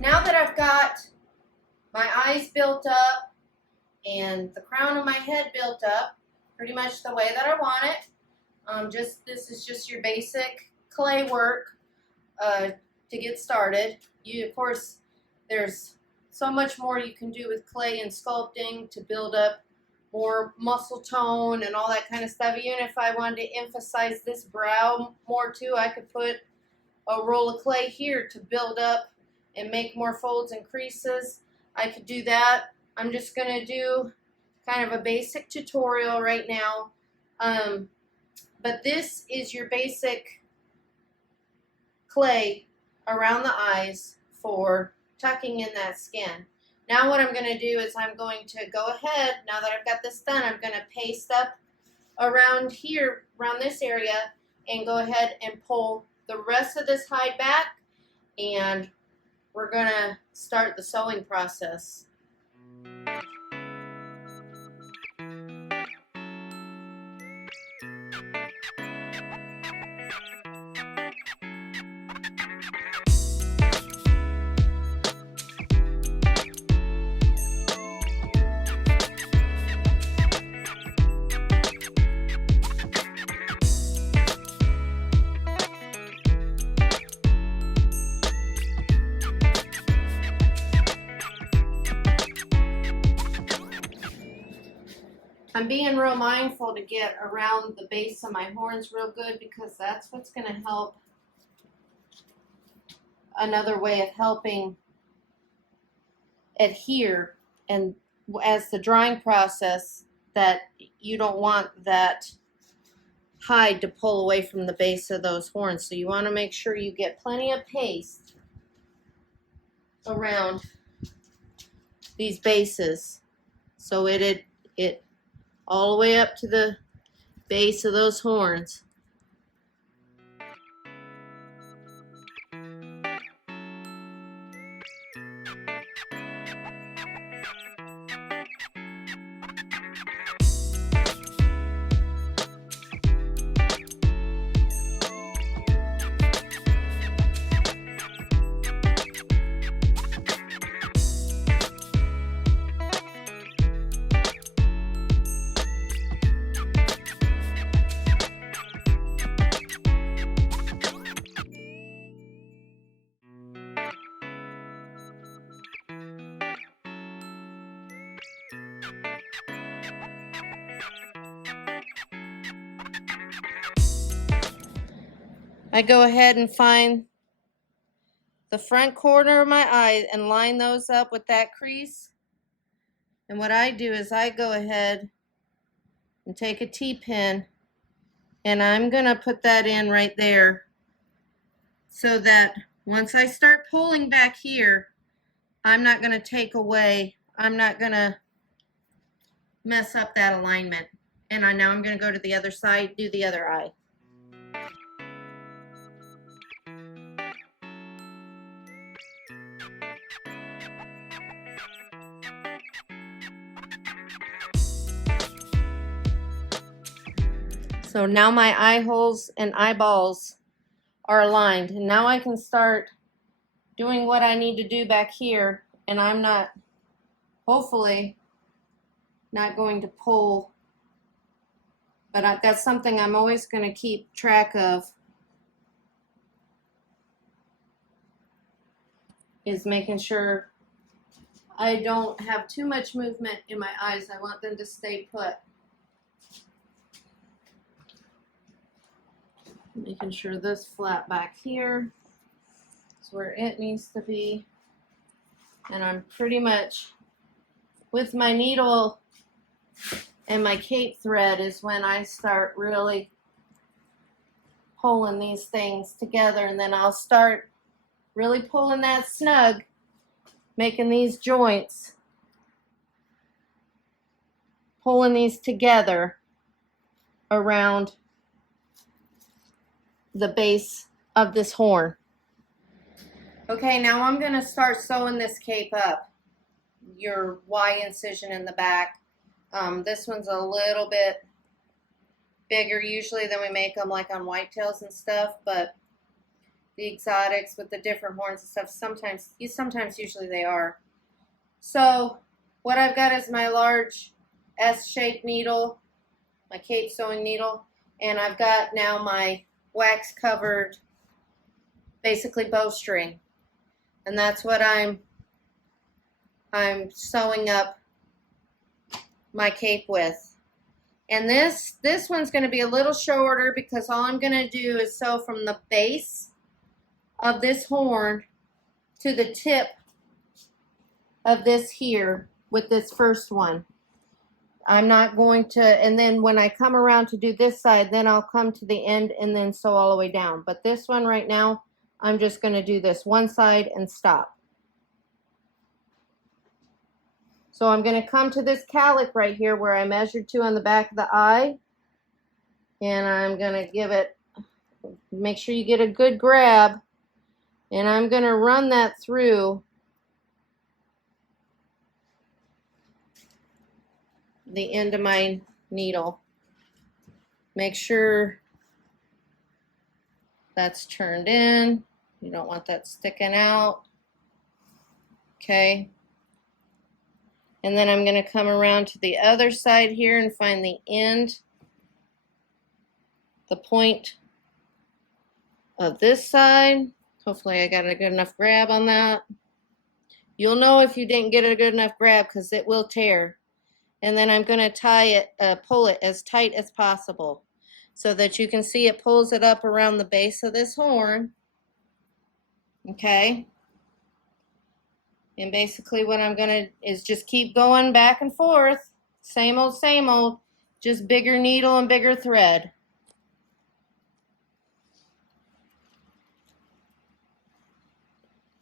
Now that I've got my eyes built up and the crown of my head built up pretty much the way that I want it, this is just your basic clay work to get started. Of course, there's so much more you can do with clay and sculpting to build up more muscle tone and all that kind of stuff. Even if I wanted to emphasize this brow more too, I could put a roll of clay here to build up and make more folds and creases. I could do that. I'm just going to do kind of a basic tutorial right now. But this is your basic clay around the eyes for tucking in that skin. Now what I'm going to do is I'm going to go ahead, now that I've got this done, I'm going to paste up around here, around this area, and go ahead and pull the rest of this hide back, and we're going to start the sewing process. I'm being real mindful to get around the base of my horns real good, because that's what's going to help. Another way of helping adhere, and as the drying process, that you don't want that hide to pull away from the base of those horns. So you want to make sure you get plenty of paste around these bases, so it all the way up to the base of those horns. I go ahead and find the front corner of my eye and line those up with that crease. And what I do is I go ahead and take a T-pin, and I'm going to put that in right there, so that once I start pulling back here, I'm not going to take away, I'm not going to mess up that alignment. And now I'm going to go to the other side, do the other eye. So now my eye holes and eyeballs are aligned, and now I can start doing what I need to do back here, and I'm not, hopefully, not going to pull, but that's something I'm always going to keep track of, is making sure I don't have too much movement in my eyes. I want them to stay put. Making sure this flat back here is where it needs to be. And I'm pretty much, with my needle and my cape thread, is when I start really pulling these things together, and then I'll start really pulling that snug, making these joints, pulling these together around the base of this horn. Okay, now I'm going to start sewing this cape up, your Y incision in the back. This one's a little bit bigger usually than we make them like on whitetails and stuff, but the exotics with the different horns and stuff. Sometimes usually they are. So what I've got is my large S-shaped needle, my cape sewing needle, and I've got now my wax covered, basically bowstring, and that's what I'm sewing up my cape with. And this one's going to be a little shorter because all I'm going to do is sew from the base of this horn to the tip of this here with this first one. I'm not going to, and then when I come around to do this side, then I'll come to the end and then sew all the way down. But this one right now, I'm just going to do this one side and stop. So I'm going to come to this calic right here where I measured to on the back of the eye, and I'm going to give it, make sure you get a good grab, and I'm going to run that through the end of my needle. Make sure that's turned in. You don't want that sticking out. Okay. And then I'm going to come around to the other side here and find the end, the point of this side. Hopefully I got a good enough grab on that. You'll know if you didn't get a good enough grab because it will tear. And then I'm going to tie it, pull it as tight as possible so that you can see it pulls it up around the base of this horn. Okay. And basically what I'm going to is just keep going back and forth. Same old, just bigger needle and bigger thread.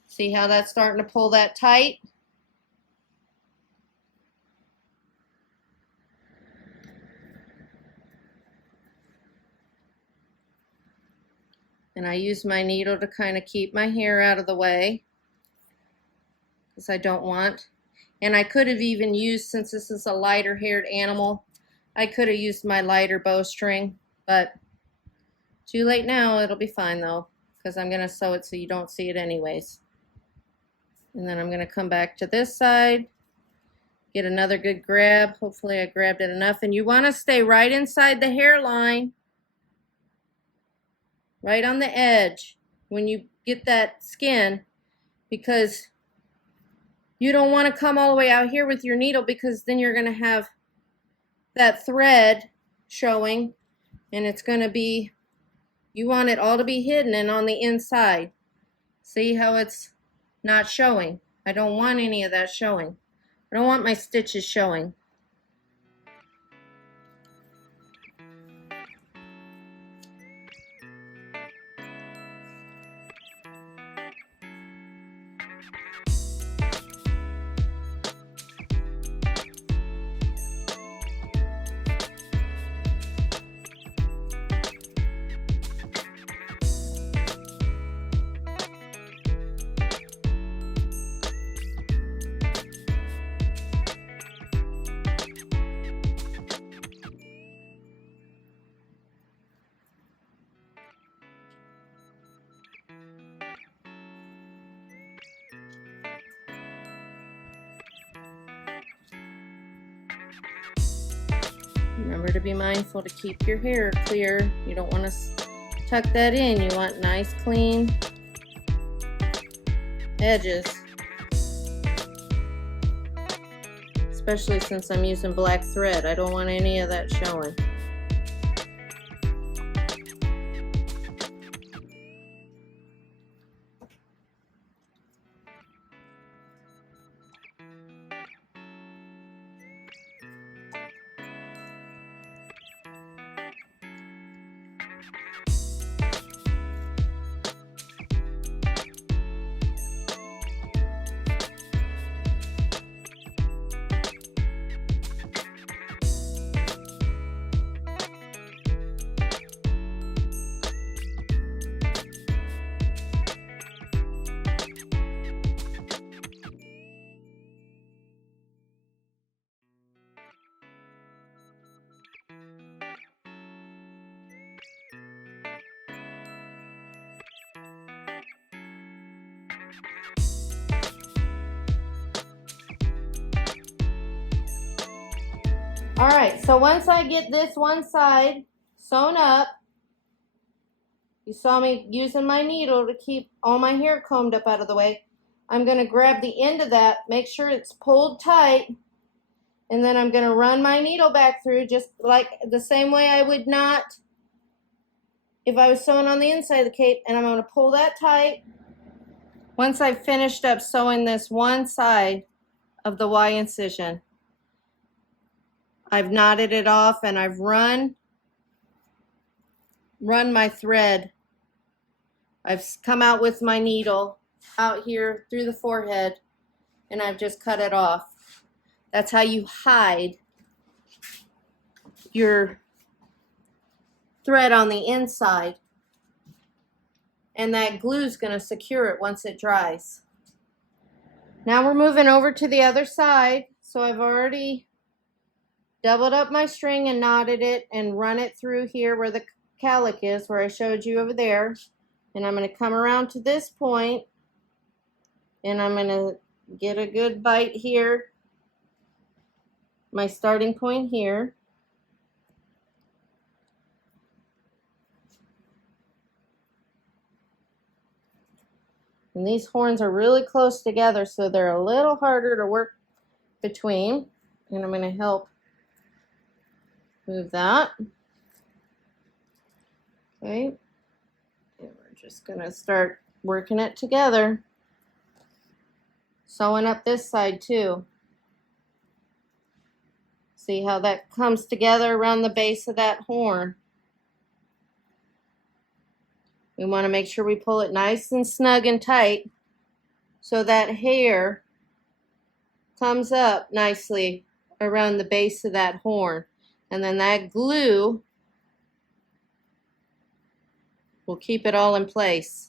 See how that's starting to pull that tight? And I use my needle to kind of keep my hair out of the way, because I don't want. And I could have even used, since this is a lighter haired animal, I could have used my lighter bowstring, but too late now. It'll be fine though, because I'm going to sew it so you don't see it anyways. And then I'm going to come back to this side, get another good grab. Hopefully I grabbed it enough. And you want to stay right inside the hairline, right on the edge when you get that skin, because you don't want to come all the way out here with your needle, because then you're going to have that thread showing, and it's going to be, you want it all to be hidden and on the inside. See how it's not showing? I don't want any of that showing. I don't want my stitches showing. Remember to be mindful to keep your hair clear. You don't want to tuck that in. You want nice, clean edges. Especially since I'm using black thread. I don't want any of that showing. All right, so once I get this one side sewn up, you saw me using my needle to keep all my hair combed up out of the way. I'm going to grab the end of that, make sure it's pulled tight, and then I'm going to run my needle back through just like the same way I would not if I was sewing on the inside of the cape, and I'm going to pull that tight. Once I've finished up sewing this one side of the Y incision, I've knotted it off and I've run my thread. I've come out with my needle out here through the forehead and I've just cut it off. That's how you hide your thread on the inside, and that glue is going to secure it once it dries. Now we're moving over to the other side. So I've already doubled up my string and knotted it and run it through here where the calic is, where I showed you over there. And I'm going to come around to this point and I'm going to get a good bite here, my starting point here. And these horns are really close together, so they're a little harder to work between. And I'm going to help move that. Okay. And we're just going to start working it together. Sewing up this side too. See how that comes together around the base of that horn. We want to make sure we pull it nice and snug and tight so that hair comes up nicely around the base of that horn. And then that glue will keep it all in place.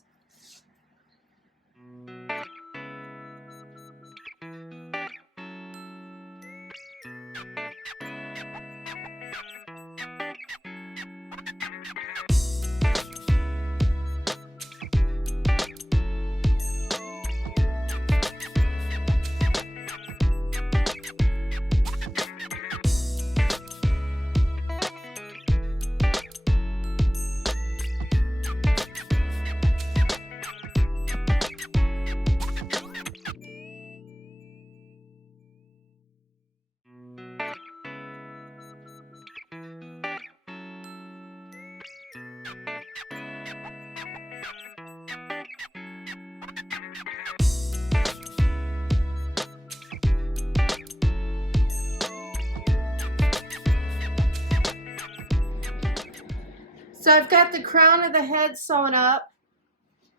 So I've got the crown of the head sewn up,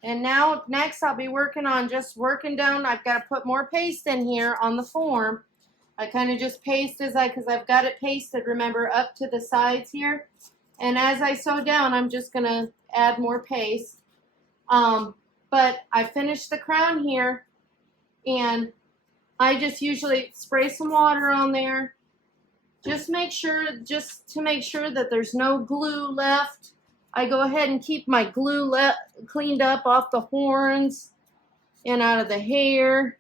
and now next I'll be working on just working down. I've got to put more paste in here on the form. I kind of just paste because I've got it pasted, remember, up to the sides here. And as I sew down, I'm just going to add more paste. But I finished the crown here, and I just usually spray some water on there. Just to make sure that there's no glue left. I go ahead and keep my glue cleaned up off the horns and out of the hair,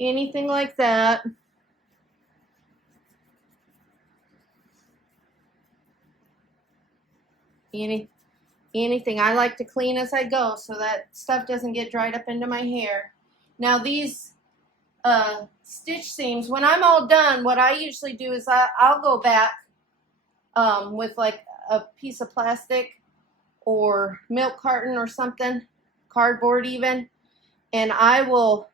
anything like that. Anything. I like to clean as I go so that stuff doesn't get dried up into my hair. Now these stitch seams, when I'm all done, what I usually do is I'll go back with like a piece of plastic or milk carton or something, cardboard even, and I will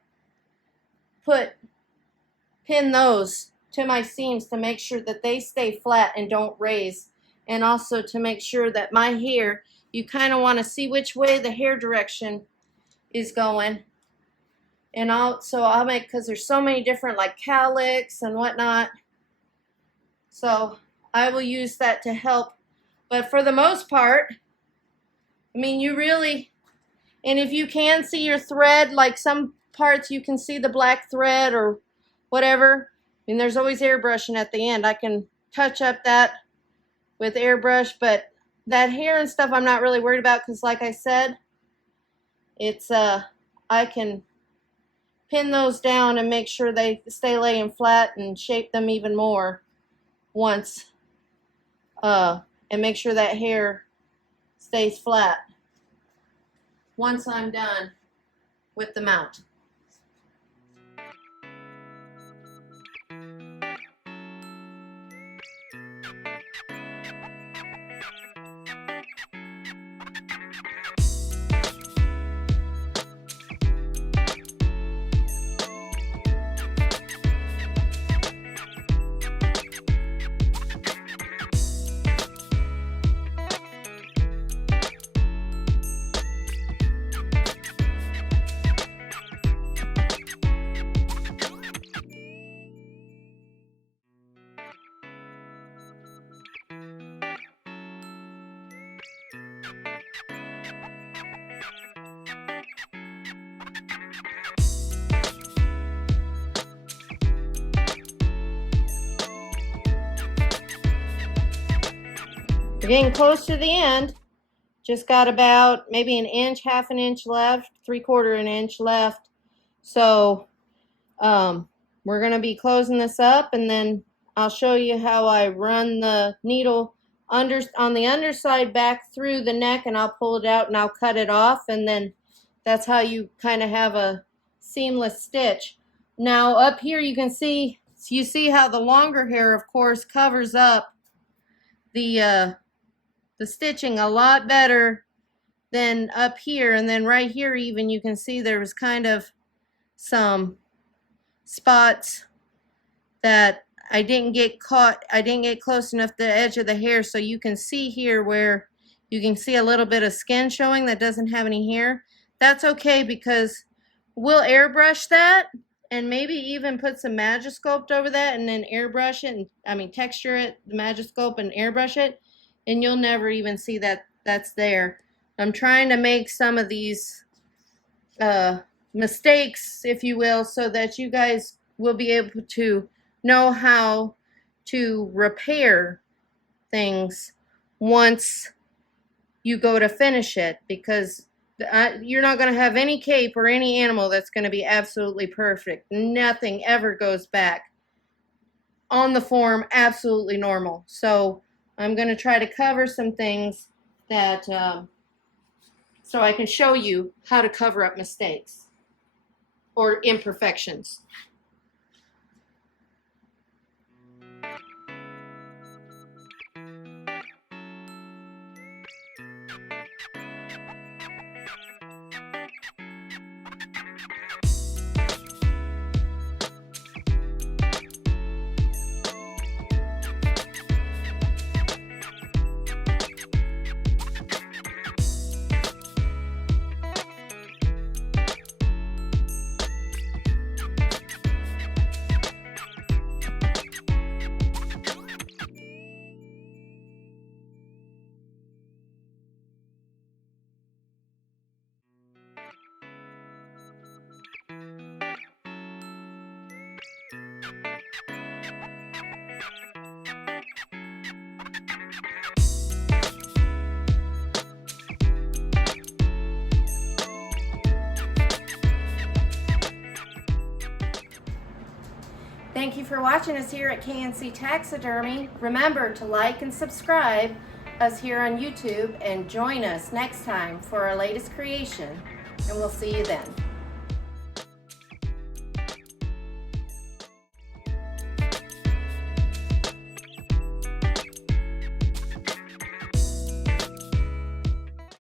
pin those to my seams to make sure that they stay flat and don't raise, and also to make sure that my hair, you kind of want to see which way the hair direction is going. And I'll make, because there's so many different like calics and whatnot, so I will use that to help. But for the most part, I mean, you really, and if you can see your thread, like some parts you can see the black thread or whatever, I mean, there's always airbrushing at the end. I can touch up that with airbrush, but that hair and stuff I'm not really worried about, because like I said, it's I can pin those down and make sure they stay laying flat and shape them even more once, and make sure that hair stays flat once I'm done with the mount. We're getting close to the end. Just got about maybe an inch, half an inch left, 3/4 an inch left. So we're going to be closing this up, and then I'll show you how I run the needle on the underside back through the neck, and I'll pull it out and I'll cut it off, and then that's how you kind of have a seamless stitch. Now up here you can see, you see how the longer hair, of course, covers up the stitching a lot better than up here. And then right here even you can see there was kind of some spots that I didn't get caught. I didn't get close enough to the edge of the hair, so you can see here where you can see a little bit of skin showing that doesn't have any hair. That's okay, because we'll airbrush that and maybe even put some Magiscope over that and then airbrush it, and texture it, the Magiscope, and airbrush it, and you'll never even see that that's there. I'm trying to make some of these mistakes, if you will, so that you guys will be able to know how to repair things once you go to finish it, because you're not going to have any cape or any animal that's going to be absolutely perfect. Nothing ever goes back on the form absolutely normal. So I'm going to try to cover some things that so I can show you how to cover up mistakes or imperfections. Thank you for watching us here at K&C Taxidermy. Remember to like and subscribe us here on YouTube, and join us next time for our latest creation, and we'll see you then.